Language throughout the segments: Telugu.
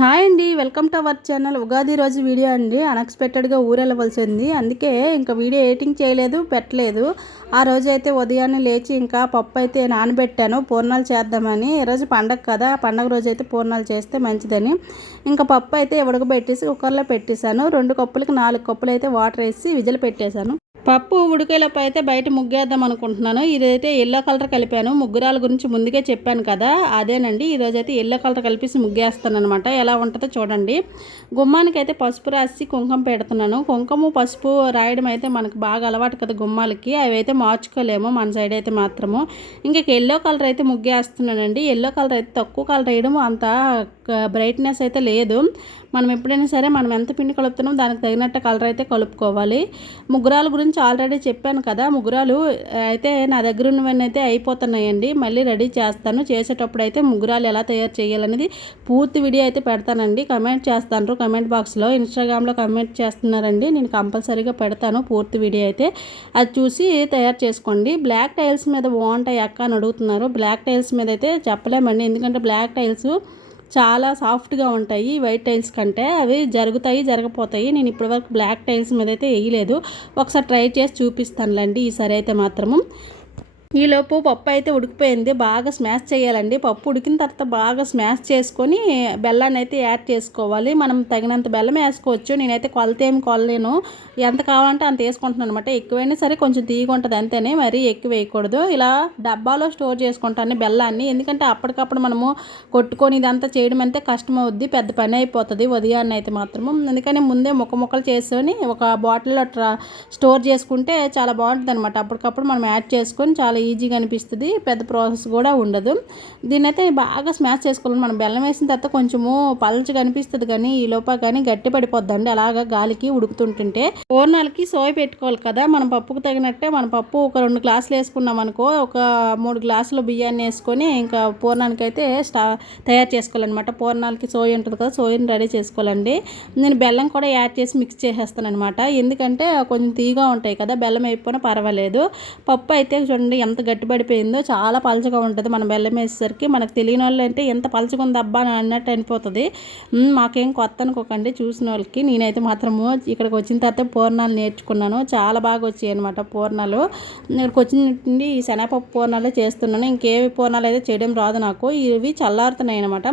హాయ్ అండి, welcome to our channel. Ugadi రోజు వీడియో అండి. అన్ఎక్స్పెక్టెడ్గా ఊరెళ్ళవలసింది, అందుకే ఇంకా వీడియో ఎడిటింగ్ చేయలేదు, పెట్టలేదు. ఆ రోజు అయితే ఉదయాన్నే లేచి ఇంకా పప్పు అయితే నానబెట్టాను పూర్ణాలు చేద్దామని. ఈరోజు పండగ కదా, పండగ రోజు అయితే పూర్ణాలు చేస్తే మంచిదని ఇంకా పప్పు అయితే ఉడకబెట్టేసి కుక్కర్లో పెట్టేశాను. 2 కప్పులకి 4 కప్పులు అయితే వాటర్ వేసి విజిల్ పెట్టేశాను. పప్పు ఉడికేలోపు అయితే బయట ముగ్గేద్దాం అనుకుంటున్నాను. ఇదైతే ఎల్లో కలర్ కలిపాను. ముగ్గురాల గురించి ముందుగా చెప్పాను కదా, అదేనండి. ఈరోజైతే ఎల్లో కలర్ కలిపేసి ముగ్గేస్తాను అనమాట. ఎలా ఉంటుందో చూడండి. గుమ్మానికి అయితే పసుపు రాసి కుంకుమ పెడుతున్నాను. కుంకుమ పసుపు రాయడం అయితే మనకు బాగా అలవాటు కదా గుమ్మాలకి. అవి అయితే మార్చుకోలేము మన సైడ్ అయితే మాత్రము. ఇంకా ఎల్లో కలర్ అయితే ముగ్గేస్తున్నానండి. ఎల్లో కలర్ అయితే తక్కువ కలర్ వేయడం అంత బ్రైట్నెస్ అయితే లేదు. మనం ఎప్పుడైనా సరే మనం ఎంత పిండి కలుపుతున్నామో దానికి తగినట్టు కలర్ అయితే కలుపుకోవాలి. ముగ్గురాల గురించి ఆల్రెడీ చెప్పాను కదా. ముగ్గురాలు అయితే నా దగ్గర ఉన్నవన్నీ అయితే అయిపోతున్నాయండి. మళ్ళీ రెడీ చేస్తాను. చేసేటప్పుడు అయితే ముగ్గురాలు ఎలా తయారు చేయాలనేది పూర్తి వీడియో అయితే పెడతానండి. కమెంట్ చేస్తాను కమెంట్ బాక్స్లో, ఇన్స్టాగ్రామ్లో కమెంట్ చేస్తున్నారండి. నేను కంపల్సరీగా పెడతాను పూర్తి వీడియో అయితే. అది చూసి తయారు చేసుకోండి. బ్లాక్ టైల్స్ మీద బాగుంటాయి అక్క అని అడుగుతున్నారు. బ్లాక్ టైల్స్ మీద అయితే చెప్పలేమండి, ఎందుకంటే బ్లాక్ టైల్స్ చాలా సాఫ్ట్గా ఉంటాయి వైట్ టైల్స్ కంటే. అవి జరగపోతాయి. నేను ఇప్పటివరకు బ్లాక్ టైల్స్ మీద అయితే వేయలేదు. ఒకసారి ట్రై చేసి చూపిస్తానులేండి ఈసారి అయితే మాత్రము. ఈలోపు పప్పు అయితే ఉడికిపోయింది. బాగా స్మాష్ చేయాలండి. పప్పు ఉడికిన తర్వాత బాగా స్మాష్ చేసుకొని బెల్లాన్ని అయితే యాడ్ చేసుకోవాలి. మనం తగినంత బెల్లం వేసుకోవచ్చు. నేనైతే కొలత ఏమి కొలలేను, ఎంత కావాలంటే అంత వేసుకుంటున్నాను అనమాట. ఎక్కువైనా సరే కొంచెం తీయగా ఉంటుంది అంతేనే, మరీ ఎక్కువ వేయకూడదు. ఇలా డబ్బాలో స్టోర్ చేసుకుంటాను బెల్లాన్ని, ఎందుకంటే అప్పటికప్పుడు మనము కొట్టుకొని ఇదంతా చేయడం అంతే కష్టం అవుద్ది, పెద్ద పని అయిపోతుంది ఉదయాన్నే అయితే మాత్రము. అందుకని ముందే ముక్కలు చేసుకొని ఒక బాటిల్లో స్టోర్ చేసుకుంటే చాలా బాగుంటుంది అనమాట. అప్పటికప్పుడు మనం యాడ్ చేసుకొని చాలా ఈజీగా అనిపిస్తుంది, పెద్ద ప్రాసెస్ కూడా ఉండదు. దీన్ని అయితే బాగా స్మాష్ చేసుకోవాలి. మనం బెల్లం వేసిన తర్వాత కొంచెము పల్చగా అనిపిస్తుంది, కానీ ఈ లోపల కానీ గట్టి పడిపోద్దండి అలాగా గాలికి ఉడుకుతుంటుంటే. పూర్ణాలకి సోయ పెట్టుకోవాలి కదా, మనం పప్పుకు తగినట్టే. మన పప్పు ఒక 2 గ్లాసులు వేసుకున్నాం అనుకో, ఒక 3 గ్లాసులు బియ్యాన్ని వేసుకొని ఇంకా పూర్ణానికి అయితే తయారు చేసుకోవాలన్నమాట. పూర్ణాలకి సోయ ఉంటుంది కదా, సోయని రెడీ చేసుకోవాలండి. నేను బెల్లం కూడా యాడ్ చేసి మిక్స్ చేసేస్తాను అనమాట, ఎందుకంటే కొంచెం తీగా ఉంటాయి కదా, బెల్లం అయిపోయినా పర్వాలేదు. పప్పు అయితే చూడండి ఎంత గట్టిపడిపోయిందో, చాలా పలచగా ఉంటుంది. మనం బెల్లం వేసేసరికి మనకు తెలియని వాళ్ళు అంటే ఎంత పలచగా ఉంది అబ్బా అన్నట్టు అనిపోతుంది. మాకేం కొత్త అనుకోకండి చూసిన వాళ్ళకి. నేనైతే మాత్రము ఇక్కడికి వచ్చిన తర్వాత పూర్ణాలు నేర్చుకున్నాను, చాలా బాగా వచ్చాయి అనమాట పూర్ణాలు. ఇక్కడికి వచ్చినట్టు ఈ శనగపప్పు పూర్ణాలు చేస్తున్నాను. ఇంకేవి పూర్ణాలు అయితే చేయడం రాదు నాకు. ఇవి చల్లారుతున్నాయి అనమాట.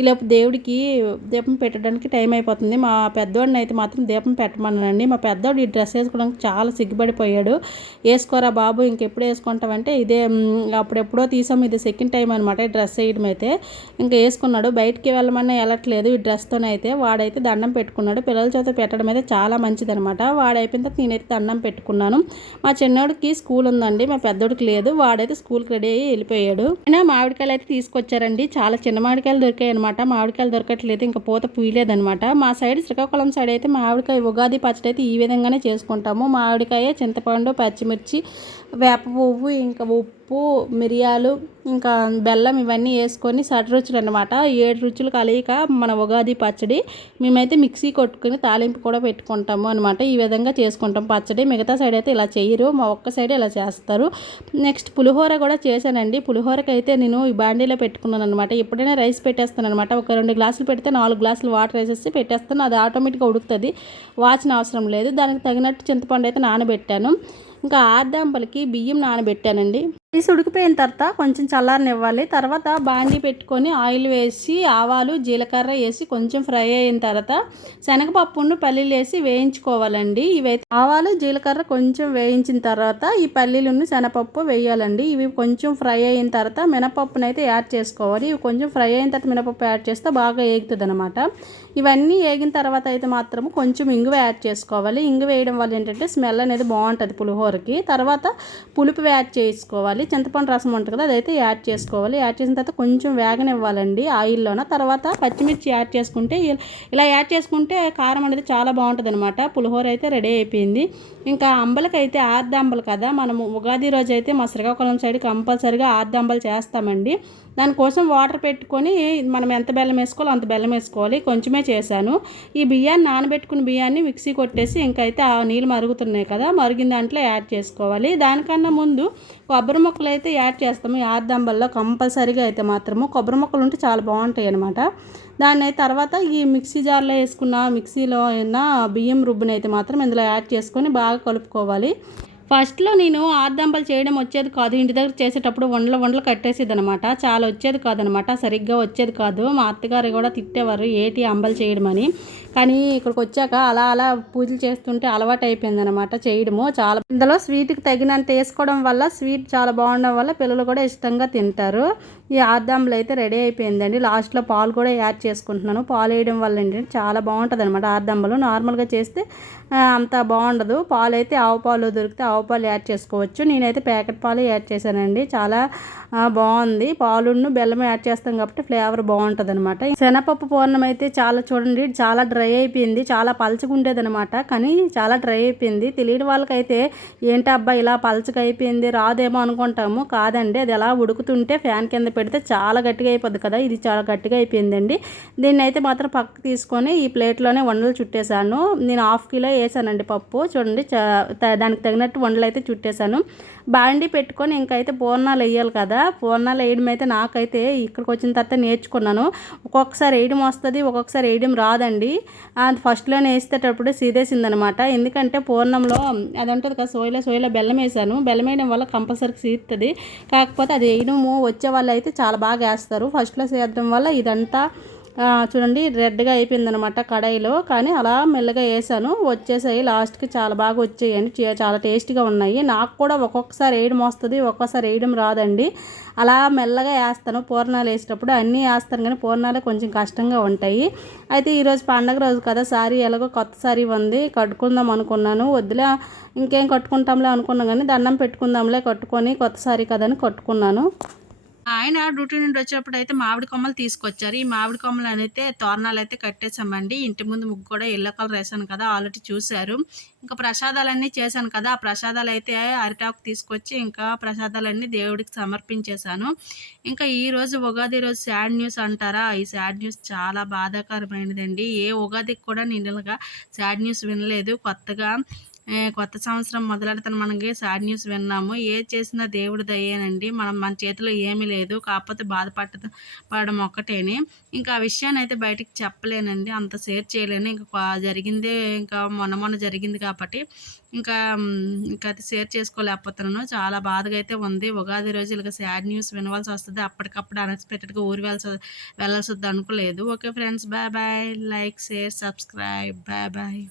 ఈలోపు దేవుడికి దీపం పెట్టడానికి టైం అయిపోతుంది. మా పెద్దోడిని అయితే మాత్రం దీపం పెట్టమన్నానండి. మా పెద్దోడు ఈ డ్రెస్ వేసుకోవడానికి చాలా సిగ్గుపడిపోయాడు. వేసుకోరా బాబు, ఇంకెప్పుడు వేసుకుంటామంటే ఇదే అప్పుడెప్పుడో తీసాం, ఇది సెకండ్ టైం అనమాట ఈ డ్రెస్ వేయడం అయితే. ఇంకా వేసుకున్నాడు. బయటికి వెళ్ళమన్నా వెళ్ళట్లేదు ఈ డ్రెస్తోనైతే. వాడైతే దండం పెట్టుకున్నాడు. పిల్లల చేత పెట్టడం అయితే చాలా మంచిదనమాట. వాడైపోయిన తర్వాత నేనైతే దండం పెట్టుకున్నాను. మా చిన్నోడికి స్కూల్ ఉందండి, మా పెద్దోడికి లేదు. వాడైతే స్కూల్కి రెడీ అయ్యి వెళ్ళిపోయాడు. అయినా మామిడికాయలు అయితే తీసుకొచ్చారండి. చాలా చిన్న మామిడికాయలు దొరికాయి అనమాట. మామిడికాయలు దొరకట్లేదు, ఇంకా పూత పూయలేదనమాట. మా సైడ్ శ్రీకాకుళం సైడ్ అయితే మామిడికాయ ఉగాది పచ్చడి అయితే ఈ విధంగానే చేసుకుంటాము. మామిడికాయ, చింతపండు, పచ్చిమిర్చి, వేప పువ్వు, ఇంకా ఉప్పు, మిరియాలు, ఇంకా బెల్లం ఇవన్నీ వేసుకొని షడ్రుచులు అనమాట. 7 రుచులు కలయిక మన ఉగాది పచ్చడి. మేమైతే మిక్సీ కొట్టుకుని తాలింపు కూడా పెట్టుకుంటాము అనమాట. ఈ విధంగా చేసుకుంటాం పచ్చడి. మిగతా సైడ్ అయితే ఇలా చేయరు, మా ఒక్క సైడ్ ఇలా చేస్తారు. నెక్స్ట్ పులిహోర కూడా చేశానండి. పులిహోరకి అయితే నేను ఈ బాండీలో పెట్టుకున్నాను అనమాట. ఎప్పుడైనా రైస్ పెట్టేస్తాను అనమాట. ఒక 2 గ్లాసులు పెడితే 4 గ్లాసులు వాటర్ వేసేసి పెట్టేస్తాను. అది ఆటోమేటిక్గా ఉడుకుతుంది, వాసన అవసరం లేదు. దానికి తగినట్టు చింతపండు అయితే నానబెట్టాను. ఇంకా ఆర్దాంపలకి బియ్యం నానబెట్టానండి. రైస్ ఉడికిపోయిన తర్వాత కొంచెం చల్లారనివ్వాలి. తర్వాత బాండీ పెట్టుకొని ఆయిల్ వేసి ఆవాలు, జీలకర్ర వేసి కొంచెం ఫ్రై అయిన తర్వాత శనగపప్పును పల్లీలు వేసి వేయించుకోవాలండి. ఇవైతే ఆవాలు, జీలకర్ర కొంచెం వేయించిన తర్వాత ఈ పల్లీలను శనగపప్పు వేయాలండి. ఇవి కొంచెం ఫ్రై అయిన తర్వాత మినపప్పును అయితే యాడ్ చేసుకోవాలి. ఇవి కొంచెం ఫ్రై అయిన తర్వాత మినపప్పు యాడ్ చేస్తే బాగా వేగుతుంది అనమాట. ఇవన్నీ వేగిన తర్వాత అయితే మాత్రం కొంచెం ఇంగువ యాడ్ చేసుకోవాలి. ఇంగువ వేయడం వల్ల ఏంటంటే స్మెల్ అనేది బాగుంటుంది పులిహోరకి. తర్వాత పులుపు యాడ్ చేసుకోవాలి. చింతపండు రసం ఉంటుంది కదా, అదైతే యాడ్ చేసుకోవాలి. యాడ్ చేసిన తర్వాత కొంచెం వేగనివ్వాలండి ఆయిల్లోన. తర్వాత పచ్చిమిర్చి యాడ్ చేసుకుంటే, ఇలా యాడ్ చేసుకుంటే కారం అనేది చాలా బాగుంటుంది అనమాట. పులిహోర అయితే రెడీ అయిపోయింది. ఇంకా అంబలకైతే ఆర్దంబలు కదా, మనము ఉగాది రోజు అయితే మా శ్రీకాకుళం సైడ్ కంపల్సరీగా ఆర్దంబలు చేస్తామండి. దానికోసం వాటర్ పెట్టుకొని మనం ఎంత బెల్లం వేసుకోవాలో అంత బెల్లం వేసుకోవాలి. కొంచెమే చేశాను. ఈ బియ్యాన్ని నానబెట్టుకున్న బియ్యాన్ని మిక్సీ కొట్టేసి ఇంకైతే ఆ నీళ్ళు మరుగుతున్నాయి కదా, మరిగిన దాంట్లో యాడ్ చేసుకోవాలి. దానికన్నా ముందు కొబ్బరి ముక్కలు అయితే యాడ్ చేస్తాము. ఈ ఆర్దంబల్లో కంపల్సరీగా అయితే మాత్రము కొబ్బరి ముక్కలు ఉంటే చాలా బాగుంటాయి అన్నమాట. దాన్ని తర్వాత ఈ మిక్సీ జార్లో వేసుకున్న మిక్సీలో అయిన బియ్యం రుబ్బునైతే మాత్రం ఇందులో యాడ్ చేసుకొని బాగా కలుపుకోవాలి. ఫస్ట్లో నేను ఆర్దంబలు చేయడం వచ్చేది కాదు. ఇంటి దగ్గర చేసేటప్పుడు వండలు కట్టేసేది అనమాట. చాలా వచ్చేది కాదనమాట, సరిగ్గా వచ్చేది కాదు. మా అత్తగారు కూడా తిట్టేవారు ఏటి అంబలు చేయడం అని. కానీ ఇక్కడికి వచ్చాక అలా అలా పూజలు చేస్తుంటే అలవాటు అయిపోయింది అనమాట చేయడము. చాలా ఇందులో స్వీట్కి తగినంత వేసుకోవడం వల్ల, స్వీట్ చాలా బాగుండడం వల్ల పిల్లలు కూడా ఇష్టంగా తింటారు. ఈ ఆర్దంబలు అయితే రెడీ అయిపోయిందండి. లాస్ట్లో పాలు కూడా యాడ్ చేసుకుంటున్నాను. పాలు వేయడం వల్ల ఏంటంటే చాలా బాగుంటుంది అనమాట ఆర్దంబలు. నార్మల్గా చేస్తే అంత బాగుండదు. పాలు అయితే ఆవు పాలు దొరికితే ఆవు పాలు యాడ్ చేసుకోవచ్చు. నేనైతే ప్యాకెట్ పాలు యాడ్ చేశానండి. చాలా బాగుంది. పాలును బెల్లం యాడ్ చేస్తాం కాబట్టి ఫ్లేవర్ బాగుంటుంది అనమాట. శనగపప్పు పూర్ణం అయితే చాలా చూడండి చాలా డ్రై అయిపోయింది. చాలా పలచగా ఉండేది అనమాట, కానీ చాలా డ్రై అయిపోయింది. తెలియని వాళ్ళకైతే ఏంటబ్బా ఇలా పలచగా అయిపోయింది రాదేమో అనుకుంటాము. కాదండి, అది ఎలా ఉడుకుతుంటే ఫ్యాన్ కింద పెడితే చాలా గట్టిగా అయిపోద్ది కదా. ఇది చాలా గట్టిగా అయిపోయిందండి. దీన్ని అయితే మాత్రం పక్కకు తీసుకొని ఈ ప్లేట్లోనే వండలు చుట్టేశాను. నేను 1/2 కిలో వేసానండి పప్పు. చూడండి దానికి తగినట్టు వండలు అయితే చుట్టేశాను. బాండి పెట్టుకొని ఇంకైతే పూర్ణాలు వేయాలి కదా. పూర్ణాలు వేయడం అయితే నాకైతే ఇక్కడికి వచ్చిన తర్వాత నేర్చుకున్నాను. ఒక్కొక్కసారి వేయడం వస్తుంది, ఒక్కొక్కసారి వేయడం రాదండి. అది ఫస్ట్లోనే వేసేటప్పుడు సీదేసిందనమాట. ఎందుకంటే పూర్ణంలో అది ఉంటుంది కదా, సోయలో బెల్లం వేసాను. బెల్లం వేయడం వల్ల కంపల్సరీ సీదుతుంది. కాకపోతే అది వేయడము వచ్చే వాళ్ళు అయితే చాలా బాగా వేస్తారు. ఫస్ట్లో సేదడం వల్ల ఇదంతా చూడండి రెడ్గా అయిపోయిందనమాట కడాయిలో. కానీ అలా మెల్లగా వేసాను, వచ్చేసాయి. లాస్ట్కి చాలా బాగా వచ్చేయండి, చాలా టేస్టీగా ఉన్నాయి. నాకు కూడా ఒక్కొక్కసారి వేయడం వస్తుంది, ఒక్కొక్కసారి వేయడం రాదండి. అలా మెల్లగా వేస్తాను. పూర్ణాలు వేసేటప్పుడు అన్నీ వేస్తాను, కానీ పూర్ణాలు కొంచెం కష్టంగా ఉంటాయి. అయితే ఈరోజు పండగ రోజు కదా, సారీ ఎలాగో కొత్త సారీ ఉంది, కట్టుకుందాం అనుకున్నాను. వద్దులే ఇంకేం కట్టుకుంటాంలే అనుకున్నాను, కానీ దండం పెట్టుకుందాంలే కట్టుకొని, కొత్త సారీ కదని కట్టుకున్నాను. ఆయన డ్యూటీ నుండి వచ్చేటప్పుడు అయితే మామిడి కొమ్మలు తీసుకొచ్చారు. ఈ మామిడి కొమ్మలు అయితే తోరణాలు అయితే కట్టేసామండి. ఇంటి ముందు ముగ్గు కూడా ఎల్లో కలర్ వేసాను కదా, ఆల్రెడీ చూశారు. ఇంకా ప్రసాదాలన్నీ చేశాను కదా, ఆ ప్రసాదాలు అయితే అరిటాకు తీసుకొచ్చి ఇంకా ప్రసాదాలన్నీ దేవుడికి సమర్పించేశాను. ఇంకా ఈరోజు ఉగాది రోజు సాడ్ న్యూస్ అంటారా, ఈ సాడ్ న్యూస్ చాలా బాధాకరమైనదండి. ఏ ఉగాదికి కూడా నేను ఇలాగా సాడ్ న్యూస్ వినలేదు. కొత్త సంవత్సరం మొదలెడతాను మనకి సాడ్ న్యూస్ విన్నాము. ఏది చేసినా దేవుడి దయ్యేనండి. మన చేతిలో ఏమీ లేదు. కాకపోతే పడడం ఒక్కటేని. ఇంకా ఆ విషయాన్ని అయితే బయటికి చెప్పలేనండి, అంత షేర్ చేయలేను. ఇంకా జరిగిందే, ఇంకా మొన్న జరిగింది కాబట్టి ఇంకా అది షేర్ చేసుకోలేకపోతున్నాను. చాలా బాధగా అయితే ఉంది. ఉగాది రోజు ఇలాగ సాడ్ న్యూస్ వినవలసి వస్తుంది. అప్పటికప్పుడు అన్ఎక్స్పెక్టెడ్గా ఊరు వెళ్ళాల్సి వద్దు అనుకోలేదు. Okay friends, bye bye. Like, share, subscribe. Bye bye.